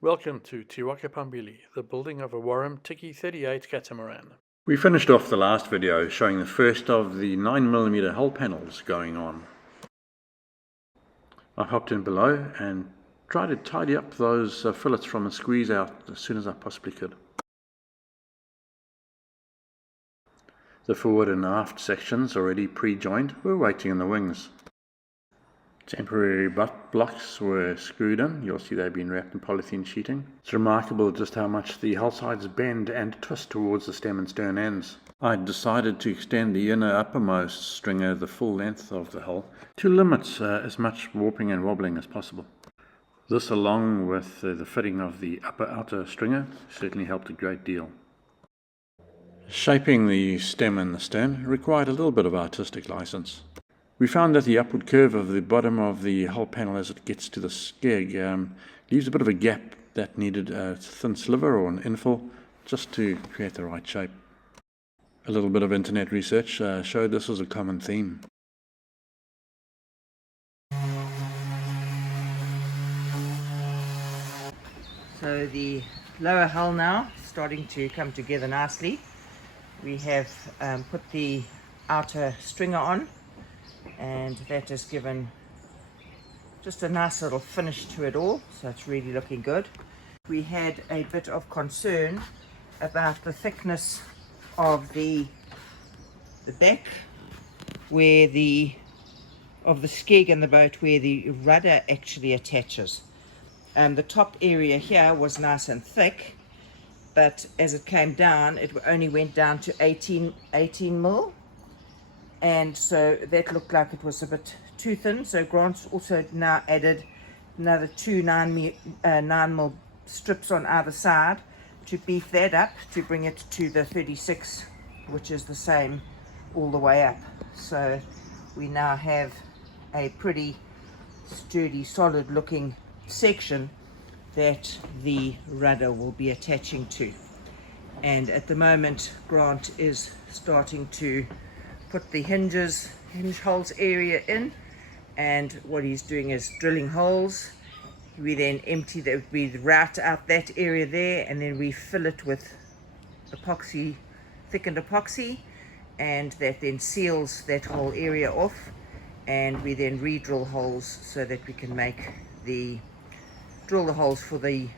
Welcome to Phambili, the building of a Warham Tiki 38 catamaran. We finished off the last video showing the first of the 9mm hull panels going on. I hopped in below and tried to tidy up those fillets from a squeeze out as soon as I possibly could. The forward and aft sections, already pre-joined, were waiting in the wings. Temporary butt blocks were screwed in. You'll see they've been wrapped in polythene sheeting. It's remarkable just how much the hull sides bend and twist towards the stem and stern ends. I decided to extend the inner uppermost stringer the full length of the hull to limit as much warping and wobbling as possible. This, along with the fitting of the outer stringer, certainly helped a great deal. Shaping the stem and the stern required a little bit of artistic license. We found that the upward curve of the bottom of the hull panel as it gets to the skeg leaves a bit of a gap that needed a thin sliver or an infill just to create the right shape. A little bit of internet research showed this was a common theme. So the lower hull now starting to come together nicely. We have put the outer stringer on, and that has given just a nice little finish to it all, so it's really looking good. We had a bit of concern about the thickness of the back where of the skeg in the boat where the rudder actually attaches. The top area here was nice and thick, but as it came down it only went down to 18 mil. And so that looked like it was a bit too thin, so Grant's also now added another two 9mm strips on either side to beef that up, to bring it to the 36, which is the same all the way up. So we now have a pretty sturdy, solid looking section that the rudder will be attaching to. And at the moment Grant is starting to put the hinge holes area in, and what he's doing is drilling holes. We then empty that, we route out that area there, and then we fill it with epoxy, thickened epoxy, and that then seals that whole area off, and we then re-drill holes so that we can drill the holes for the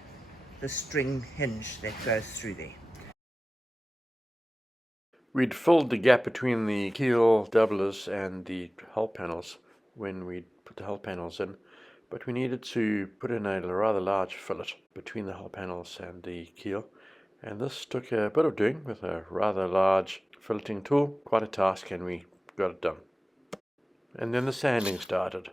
string hinge that goes through there. We'd filled the gap between the keel doublers and the hull panels when we put the hull panels in, but we needed to put in a rather large fillet between the hull panels and the keel, and this took a bit of doing with a rather large filleting tool. Quite a task, and we got it done. And then the sanding started.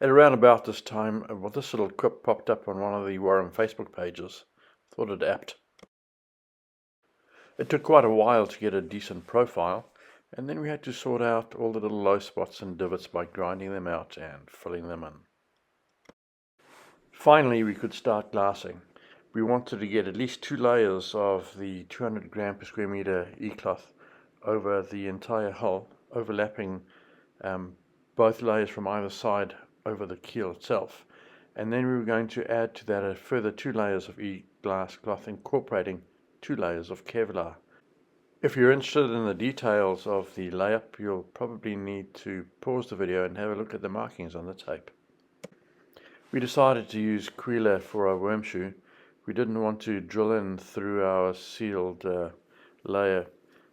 At around about this time, this little quip popped up on one of the Warham Facebook pages. Thought it apt. It took quite a while to get a decent profile, and then we had to sort out all the little low spots and divots by grinding them out and filling them in. Finally, we could start glassing. We wanted to get at least 2 layers of the 200 gram per square meter e-cloth over the entire hull, overlapping both layers from either side over the keel itself, and then we were going to add to that a further 2 layers of e-glass cloth, incorporating 2 layers of Kevlar. If you're interested in the details of the layup, you'll probably need to pause the video and have a look at the markings on the tape. We decided to use Quila for our worm shoe. We didn't want to drill in through our sealed layer,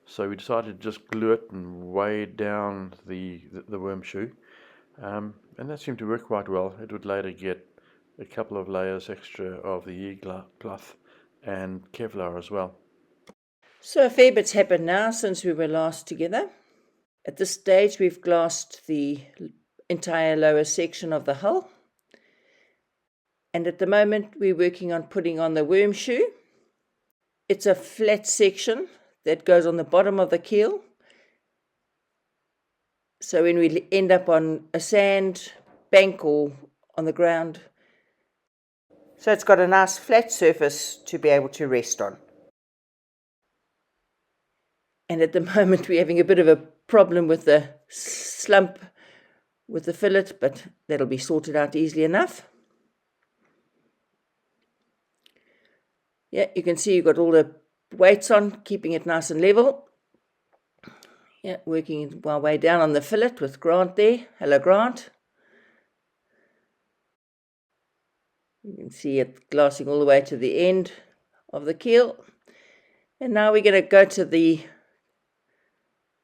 so we decided to just glue it and weigh down the worm shoe. And that seemed to work quite well. It would later get a couple of layers extra of the e-cloth and Kevlar as well. So a fair bit's happened now since we were last together. At this stage we've glassed the entire lower section of the hull, and at the moment we're working on putting on the worm shoe. It's a flat section that goes on the bottom of the keel, so when we end up on a sand bank or on the ground, so it's got a nice flat surface to be able to rest on. And at the moment we're having a bit of a problem with the slump with the fillet, but that'll be sorted out easily enough. Yeah, you can see you've got all the weights on, keeping it nice and level. Yeah, working our way down on the fillet with Grant there. Hello, Grant. You can see it glassing all the way to the end of the keel. And now we're going to go to the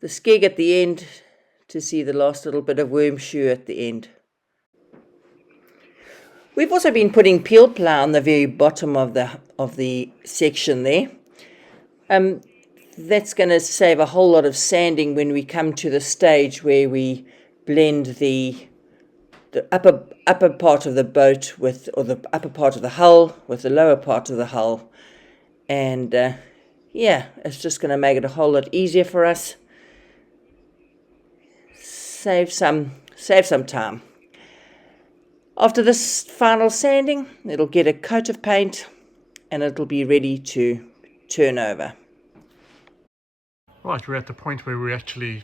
skeg at the end to see the last little bit of worm shoe at the end. We've also been putting peel ply on the very bottom of the section there. That's going to save a whole lot of sanding when we come to the stage where we blend the upper part of the boat with, or the upper part of the hull with the lower part of the hull, and yeah, it's just going to make it a whole lot easier for us. Save some time. After this final sanding, it'll get a coat of paint and it'll be ready to turn over. Right, we're at the point where we're actually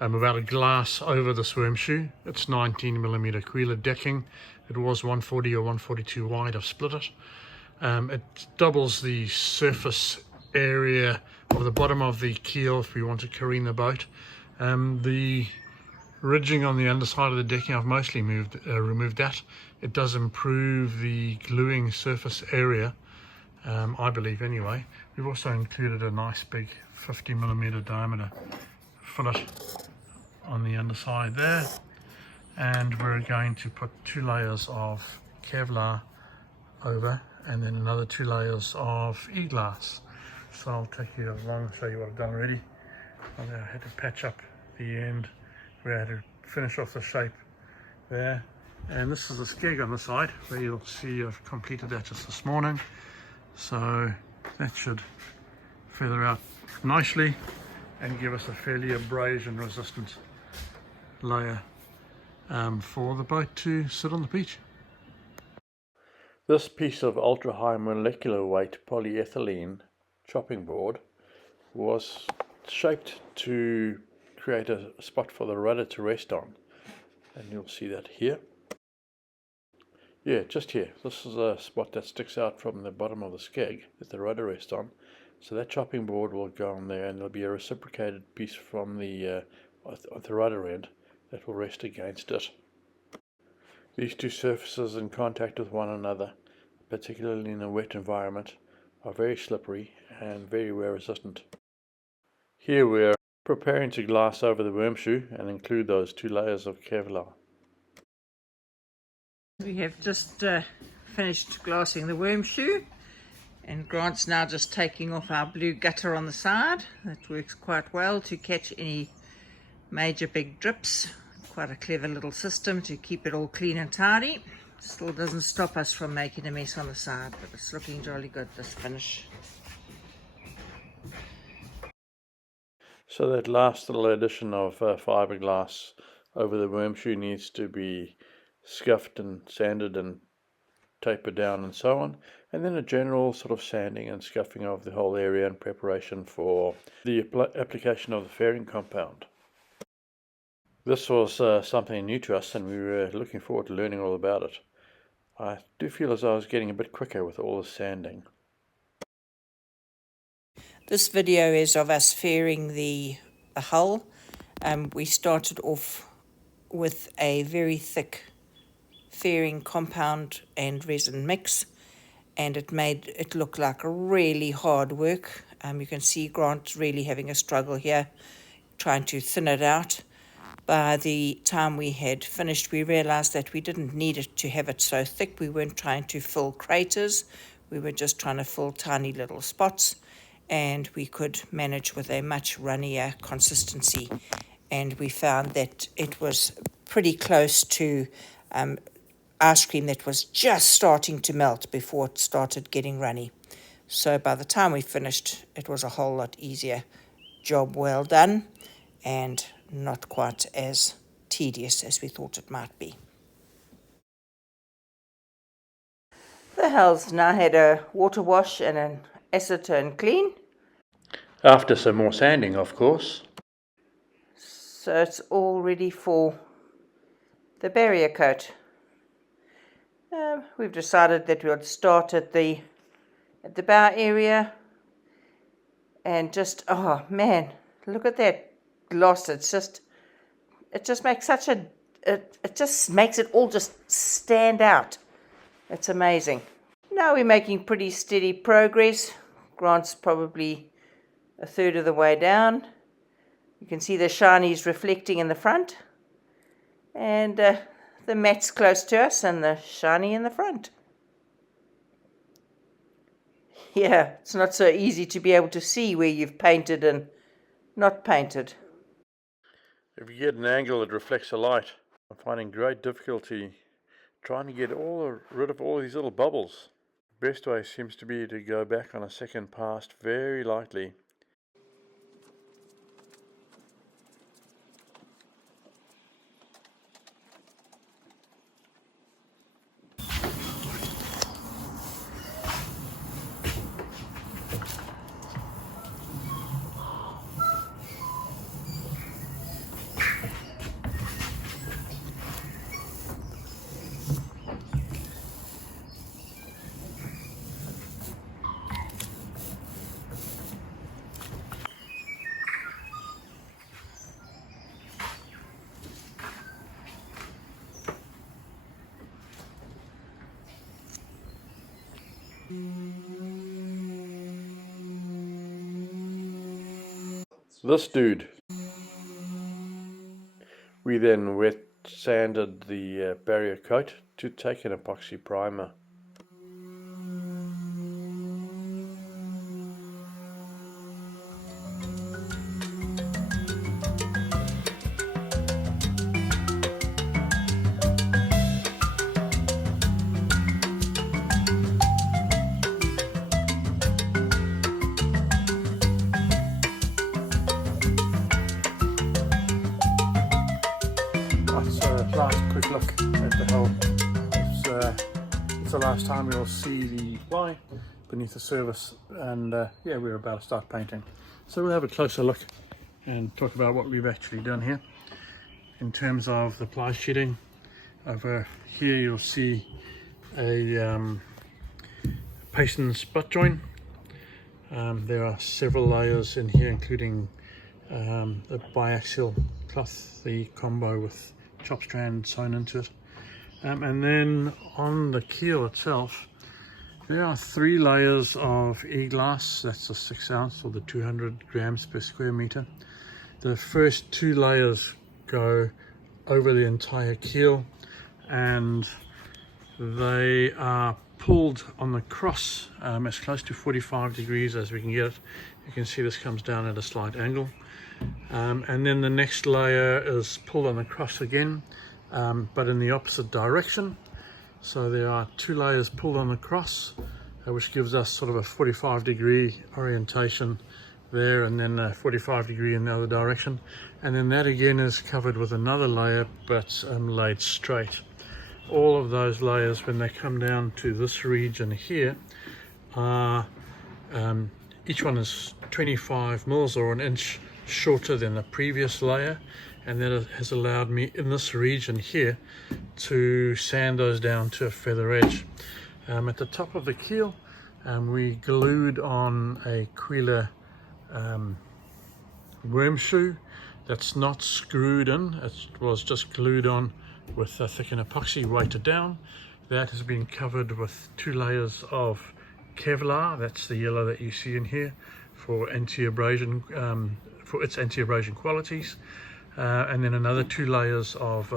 about a glass over this worm shoe. It's 19mm Queeler decking. It was 140 or 142 wide. I've split it. It doubles the surface area of the bottom of the keel if we want to careen the boat. The ridging on the underside of the decking, I've mostly removed that. It does improve the gluing surface area, I believe anyway. We've also included a nice big 50mm diameter fillet on the underside there, and we're going to put 2 layers of Kevlar over and then another 2 layers of e-glass. So I'll take you along and show you what I've done already. I had to patch up the end where I had to finish off the shape there, and this is the skeg on the side where you'll see I've completed that just this morning, so that should feather out nicely and give us a fairly abrasion resistant layer for the boat to sit on the beach. This piece of ultra high molecular weight polyethylene chopping board was shaped to create a spot for the rudder to rest on, and you'll see that here. Yeah, just here. This is a spot that sticks out from the bottom of the skeg that the rudder rests on. So that chopping board will go on there, and there'll be a reciprocated piece from the at the rudder end that will rest against it. These two surfaces in contact with one another, particularly in a wet environment, are very slippery and very wear resistant. Here we're preparing to glass over the worm shoe and include those 2 layers of Kevlar. We have just finished glassing the worm shoe, and Grant's now just taking off our blue gutter on the side. That works quite well to catch any major big drips. Quite a clever little system to keep it all clean and tidy. Still doesn't stop us from making a mess on the side, but it's looking jolly good, this finish. So that last little addition of fiberglass over the worm shoe needs to be scuffed and sanded and tapered down and so on, and then a general sort of sanding and scuffing of the whole area in preparation for the application of the fairing compound. This was something new to us, and we were looking forward to learning all about it. I do feel as though I was getting a bit quicker with all the sanding. This video is of us fairing the hull. We started off with a very thick fairing compound and resin mix, and it made it look like really hard work. You can see Grant really having a struggle here, trying to thin it out. By the time we had finished, we realized that we didn't need it to have it so thick. We weren't trying to fill craters. We were just trying to fill tiny little spots. and we could manage with a much runnier consistency. And we found that it was pretty close to ice cream that was just starting to melt before it started getting runny. So by the time we finished, it was a whole lot easier. Job well done, and not quite as tedious as we thought it might be. The hulls now had a water wash and an acetone clean. After some more sanding, of course. So it's all ready for the barrier coat. We've decided that we'll start at the bow area and just, oh man, look at that gloss. It just makes such a, it just makes it all just stand out. It's amazing. Now we're making pretty steady progress. Grant's probably a third of the way down. You can see the shinies reflecting in the front, and the matte's close to us and the shiny in the front. Yeah, it's not so easy to be able to see where you've painted and not painted. If you get an angle that reflects the light, I'm finding great difficulty trying to get rid of all these little bubbles. Best way seems to be to go back on a second pass very lightly. This dude. We then wet sanded the barrier coat to take an epoxy primer. Last quick look at the hull. It's the last time we'll see the fly beneath the surface, and yeah, we're about to start painting. So we'll have a closer look and talk about what we've actually done here. In terms of the ply sheeting, over here you'll see a Payson's butt joint. There are several layers in here, including the biaxial cloth, the combo with chop strand sewn into it, and then on the keel itself there are 3 layers of e-glass. That's a 6 ounce, or the 200 grams per square meter. The first 2 layers go over the entire keel, and they are pulled on the cross as close to 45 degrees as we can get it. You can see this comes down at a slight angle. And then the next layer is pulled on the cross again, but in the opposite direction. So there are 2 layers pulled on the cross, which gives us sort of a 45 degree orientation there, and then a 45 degree in the other direction. And then that again is covered with another layer, but laid straight. All of those layers, when they come down to this region here, are each one is 25 mils or an inch shorter than the previous layer, and that has allowed me in this region here to sand those down to a feather edge. At the top of the keel, we glued on a Quila worm shoe that's not screwed in. It was just glued on with a thickened epoxy weighted down. That has been covered with 2 layers of Kevlar. That's the yellow that you see in here for anti-abrasion, for its anti-abrasion qualities, and then another 2 layers of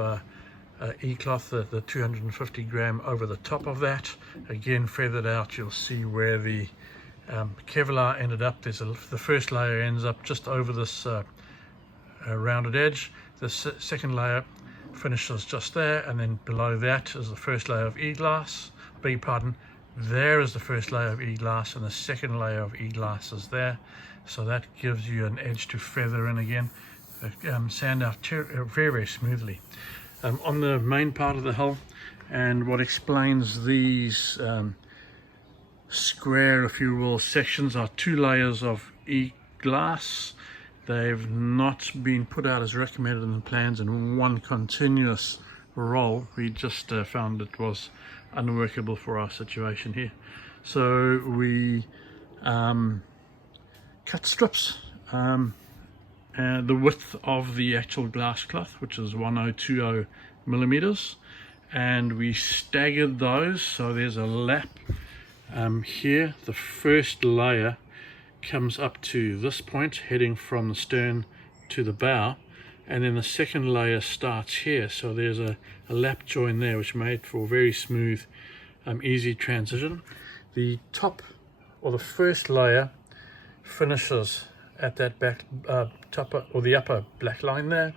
e-cloth, the 250 gram over the top of that, again feathered out. You'll see where the Kevlar ended up, the first layer ends up just over this rounded edge. The second layer finishes just there, and then below that is the first layer of e-glass. Beg your pardon, there is the first layer of e-glass, and the second layer of e-glass is there. So that gives you an edge to feather in again. Sand out very, very smoothly. On the main part of the hull, and what explains these square, if you will, sections are 2 layers of e-glass. They've not been put out as recommended in the plans in one continuous roll. We just found it was unworkable for our situation here. So we cut strips, the width of the actual glass cloth, which is 1020 millimeters, and we staggered those. So there's a lap here. The first layer comes up to this point, heading from the stern to the bow, and then the second layer starts here. So there's a lap join there, which made for a very smooth, easy transition. The top, or the first layer, finishes at that back top, or the upper black line there,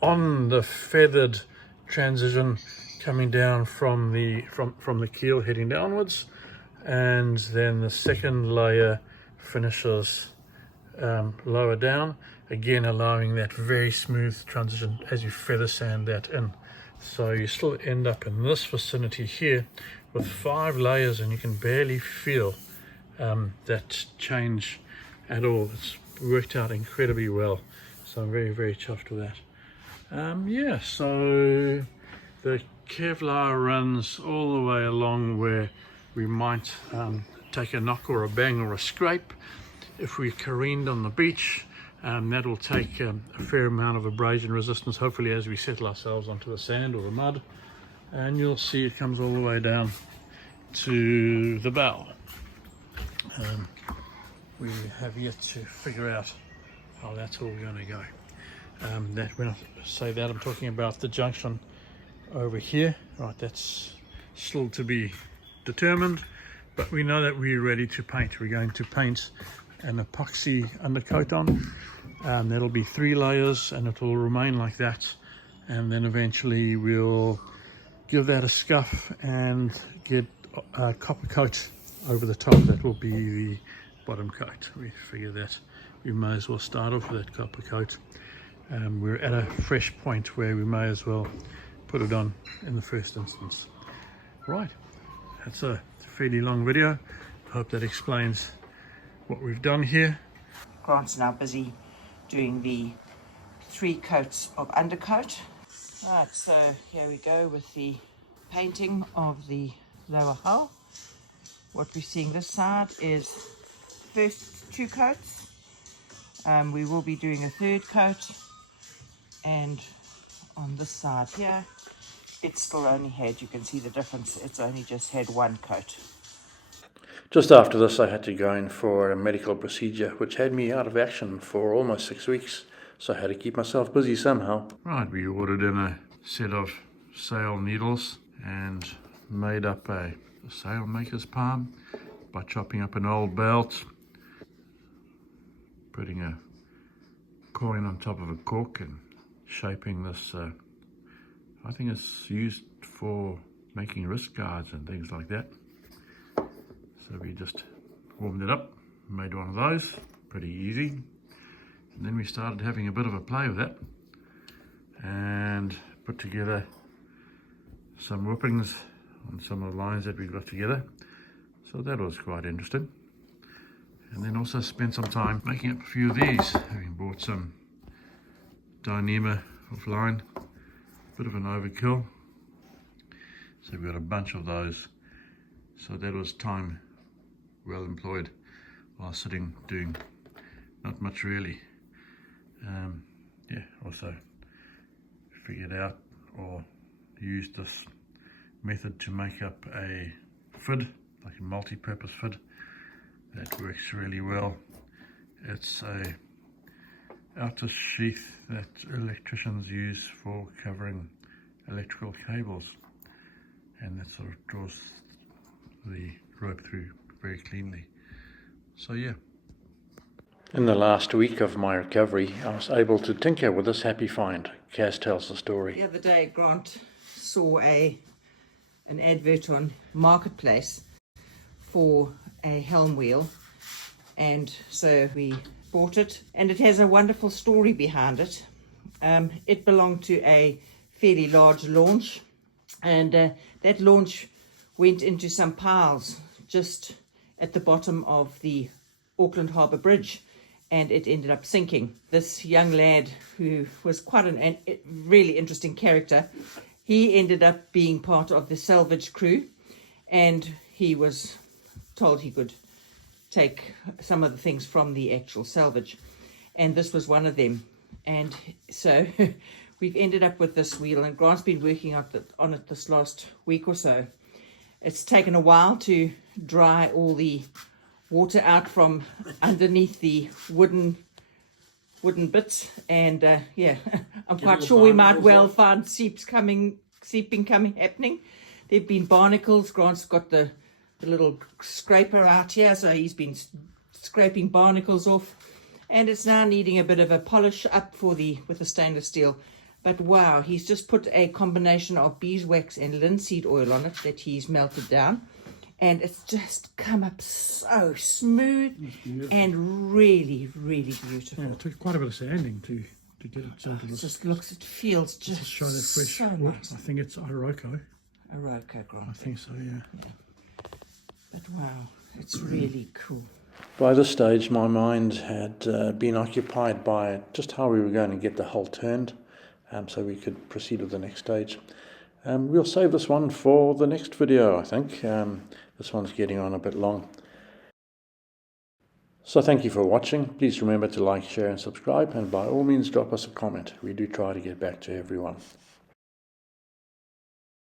on the feathered transition coming down from the keel heading downwards, and then the second layer finishes lower down, again allowing that very smooth transition as you feather sand that in. So you still end up in this vicinity here with 5 layers, and you can barely feel that change at all. It's worked out incredibly well, so I'm very, very chuffed with that. Yeah, so the Kevlar runs all the way along where we might take a knock or a bang or a scrape. If we careened on the beach, that will take a fair amount of abrasion resistance, hopefully, as we settle ourselves onto the sand or the mud, and you'll see it comes all the way down to the bow. We have yet to figure out how that's all going to go. When I say that, I'm talking about the junction over here. Right, that's still to be determined, but we know that we're ready to paint. We're going to paint an epoxy undercoat on. That'll be 3 layers, and it will remain like that, and then eventually we'll give that a scuff and get a copper coat over the top. That will be the bottom coat. We figure that we may as well start off with that copper coat. We're at a fresh point where we may as well put it on in the first instance. Right, that's a fairly long video. I hope that explains what we've done here. Grant's now busy doing the 3 coats of undercoat. Right, so here we go with the painting of the lower hull. What we're seeing this side is first 2 coats. We will be doing a 3rd coat, and on this side here, it's still only had, you can see the difference, it's only just had 1 coat. Just after this, I had to go in for a medical procedure, which had me out of action for almost 6 weeks. So I had to keep myself busy somehow. Right, we ordered in a set of sail needles and made up a sail maker's palm by chopping up an old belt, putting a coin on top of a cork and shaping this. I think it's used for making wrist guards and things like that. So we just warmed it up, made one of those, pretty easy. And then we started having a bit of a play with that and put together some whippings on some of the lines that we got together. So that was quite interesting. And then also spent some time making up a few of these, having bought some Dyneema offline, bit of an overkill. So we got a bunch of those. So that was time well employed while sitting doing not much really. Yeah, also figured out or used this method to make up a fid, like a multi-purpose fid that works really well. It's a outer sheath that electricians use for covering electrical cables, and that sort of draws the rope through very cleanly. So yeah. In the last week of my recovery, I was able to tinker with this happy find. Kaz tells the story. The other day, Grant saw an advert on Marketplace for a helm wheel, and so we bought it, and it has a wonderful story behind it. It belonged to a fairly large launch, and that launch went into some piles just at the bottom of the Auckland Harbour Bridge, and it ended up sinking. This young lad, who was quite a really interesting character, he ended up being part of the salvage crew, and he was told he could take some of the things from the actual salvage, and this was one of them. And so we've ended up with this wheel, and Grant's been working on it this last week or so. It's taken a while to dry all the water out from underneath the wooden bits, and yeah, I'm quite sure we might well find seeping happening. There've been barnacles. Grant's got the little scraper out here, so he's been scraping barnacles off, and it's now needing a bit of a polish up with the stainless steel. But wow, he's just put a combination of beeswax and linseed oil on it that he's melted down, and it's just come up so smooth and really, really beautiful. Yeah, it took quite a bit of sanding to get it so it feels just show that fresh so wood. nice. I think it's Iroko. Iroko, Grant. I think so, yeah. But wow, it's really cool. By this stage, my mind had been occupied by just how we were going to get the hull turned, so we could proceed with the next stage. We'll save this one for the next video, I think. This one's getting on a bit long. So thank you for watching. Please remember to like, share and subscribe, and by all means drop us a comment. We do try to get back to everyone.